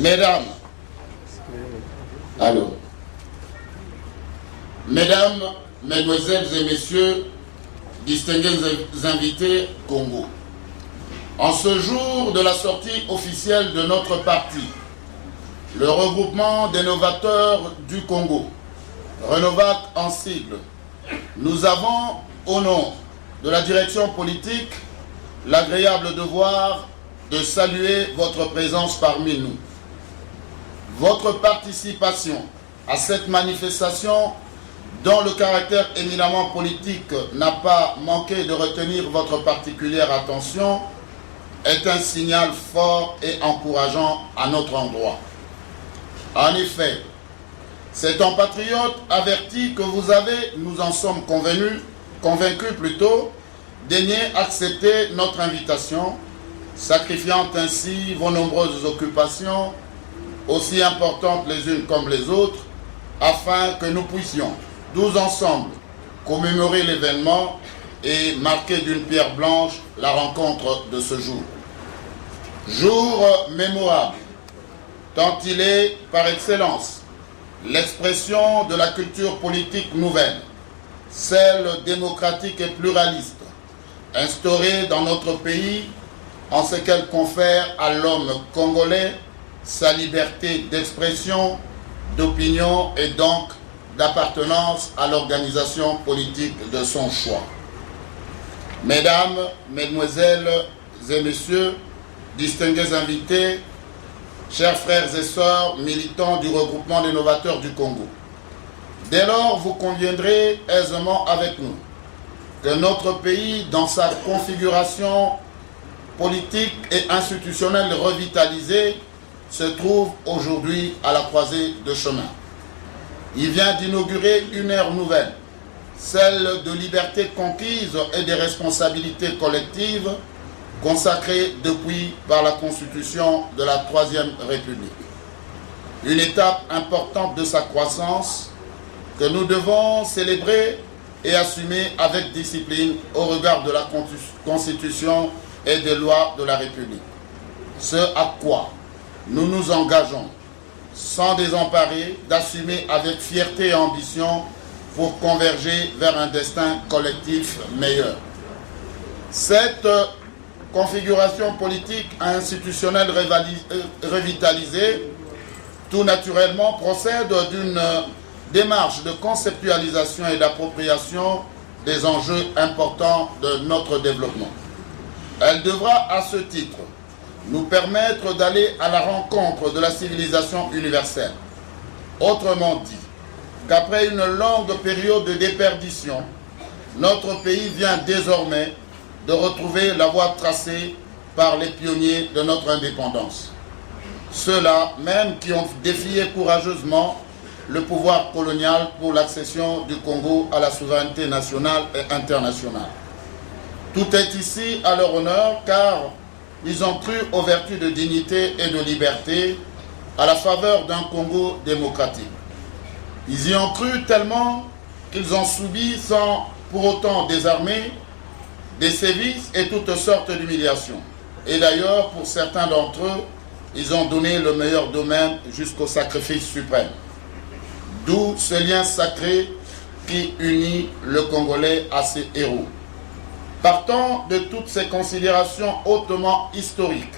Mesdames, allô. Mesdames, Mesdemoiselles et Messieurs, distingués invités Congo, en ce jour de la sortie officielle de notre parti, le regroupement des novateurs du Congo, Renovac en sigle, nous avons, au nom de la direction politique, l'agréable devoir de saluer votre présence parmi nous. Votre participation à cette manifestation, dont le caractère éminemment politique n'a pas manqué de retenir votre particulière attention, est un signal fort et encourageant à notre endroit. En effet, c'est en patriote averti que vous avez, nous en sommes convaincus plutôt, daigné accepter notre invitation, sacrifiant ainsi vos nombreuses occupations, aussi importantes les unes comme les autres, afin que nous puissions, tous ensemble, commémorer l'événement et marquer d'une pierre blanche la rencontre de ce jour. Jour mémorable, tant il est, par excellence, l'expression de la culture politique nouvelle, celle démocratique et pluraliste, instaurée dans notre pays en ce qu'elle confère à l'homme congolais sa liberté d'expression, d'opinion et donc d'appartenance à l'organisation politique de son choix. Mesdames, Mesdemoiselles et Messieurs, distingués invités, chers frères et sœurs militants du regroupement des novateurs du Congo, dès lors vous conviendrez aisément avec nous que notre pays, dans sa configuration politique et institutionnelle revitalisée, se trouve aujourd'hui à la croisée de chemin. Il vient d'inaugurer une ère nouvelle, celle de liberté conquise et des responsabilités collectives consacrées depuis par la Constitution de la Troisième République. Une étape importante de sa croissance que nous devons célébrer et assumer avec discipline au regard de la Constitution et des lois de la République. Ce à quoi nous nous engageons, sans désemparer, d'assumer avec fierté et ambition pour converger vers un destin collectif meilleur. Cette configuration politique institutionnelle revitalisée, tout naturellement, procède d'une démarche de conceptualisation et d'appropriation des enjeux importants de notre développement. Elle devra, à ce titre, nous permettre d'aller à la rencontre de la civilisation universelle. Autrement dit, qu'après une longue période de déperdition, notre pays vient désormais de retrouver la voie tracée par les pionniers de notre indépendance. Ceux-là même qui ont défié courageusement le pouvoir colonial pour l'accession du Congo à la souveraineté nationale et internationale. Tout est ici à leur honneur car ils ont cru aux vertus de dignité et de liberté à la faveur d'un Congo démocratique. Ils y ont cru tellement qu'ils ont subi sans pour autant désarmer des sévices et toutes sortes d'humiliations. Et d'ailleurs, pour certains d'entre eux, ils ont donné le meilleur d'eux-mêmes jusqu'au sacrifice suprême. D'où ce lien sacré qui unit le Congolais à ses héros. Partant de toutes ces considérations hautement historiques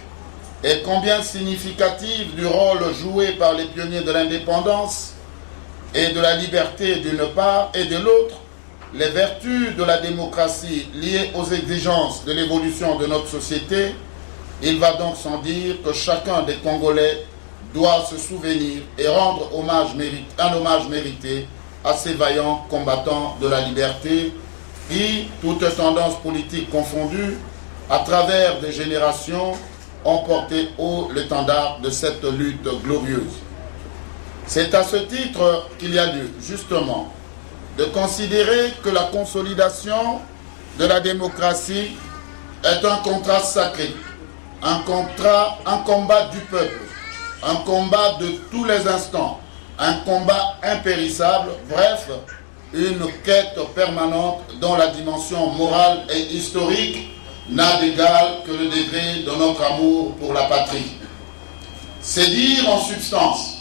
et combien significatives du rôle joué par les pionniers de l'indépendance et de la liberté d'une part et de l'autre, les vertus de la démocratie liées aux exigences de l'évolution de notre société, il va donc sans dire que chacun des Congolais doit se souvenir et rendre un hommage mérité à ces vaillants combattants de la liberté qui, toutes tendances politiques confondues, à travers des générations, ont porté haut l'étendard de cette lutte glorieuse. C'est à ce titre qu'il y a lieu, justement, de considérer que la consolidation de la démocratie est un contrat sacré, un combat du peuple, un combat de tous les instants, un combat impérissable, bref, une quête permanente dont la dimension morale et historique n'a d'égal que le degré de notre amour pour la patrie. C'est dire en substance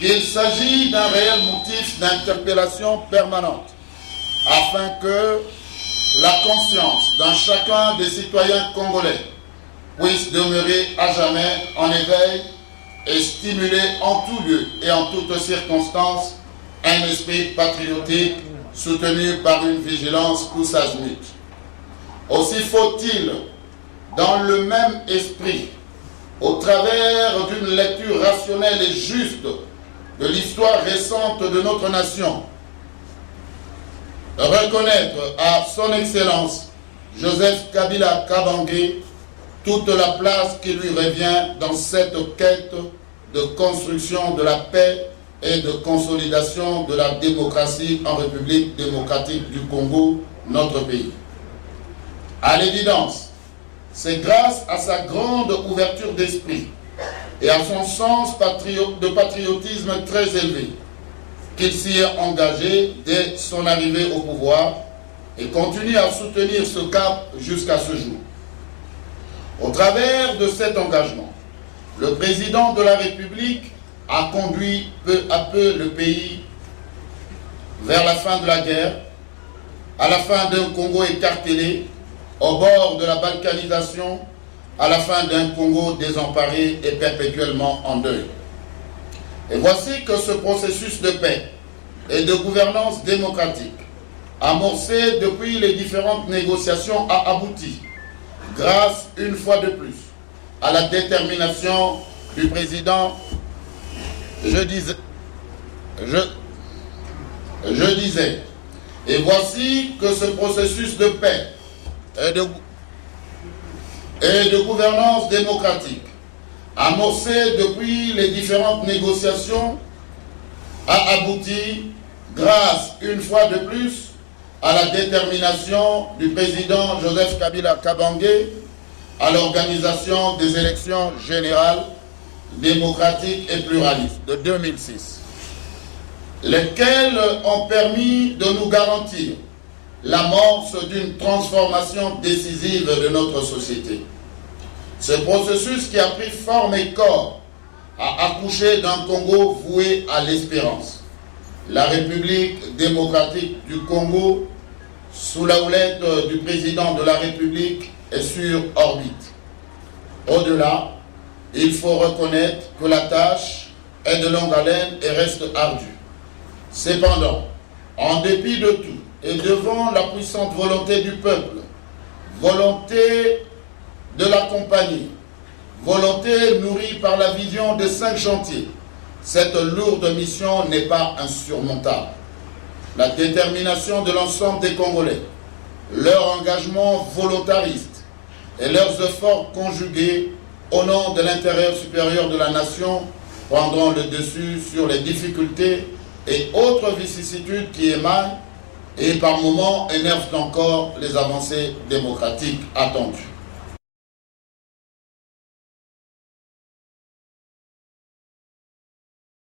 qu'il s'agit d'un réel motif d'interpellation permanente afin que la conscience d'un chacun des citoyens congolais puisse demeurer à jamais en éveil et stimuler en tout lieu et en toutes circonstances un esprit patriotique soutenu par une vigilance tous azimuts. Aussi faut-il, dans le même esprit, au travers d'une lecture rationnelle et juste de l'histoire récente de notre nation, reconnaître à son Excellence Joseph Kabila Kabange toute la place qui lui revient dans cette quête de construction de la paix et de consolidation de la démocratie en République démocratique du Congo, notre pays. À l'évidence, c'est grâce à sa grande ouverture d'esprit et à son sens de patriotisme très élevé qu'il s'y est engagé dès son arrivée au pouvoir et continue à soutenir ce cap jusqu'à ce jour. Au travers de cet engagement, le président de la République a conduit peu à peu le pays vers la fin de la guerre, à la fin d'un Congo écartelé, au bord de la balkanisation, à la fin d'un Congo désemparé et perpétuellement en deuil. Et voici que ce processus de paix et de gouvernance démocratique, amorcé depuis les différentes négociations, a abouti, grâce une fois de plus, à la détermination du président. Je disais, et voici que ce processus de paix et de gouvernance démocratique, amorcé depuis les différentes négociations, a abouti, grâce une fois de plus, à la détermination du président Joseph Kabila Kabange à l'organisation des élections générales démocratiques et pluralistes de 2006, lesquelles ont permis de nous garantir l'amorce d'une transformation décisive de notre société. Ce processus qui a pris forme et corps a accouché d'un Congo voué à l'espérance. La République démocratique du Congo, sous la houlette du président de la République, est sur orbite. Au-delà, il faut reconnaître que la tâche est de longue haleine et reste ardue. Cependant, en dépit de tout et devant la puissante volonté du peuple, volonté de l'accompagner, volonté nourrie par la vision des 5 chantiers, cette lourde mission n'est pas insurmontable. La détermination de l'ensemble des Congolais, leur engagement volontariste et leurs efforts conjugués au nom de l'intérêt supérieur de la nation prendront le dessus sur les difficultés et autres vicissitudes qui émanent et par moments énervent encore les avancées démocratiques attendues.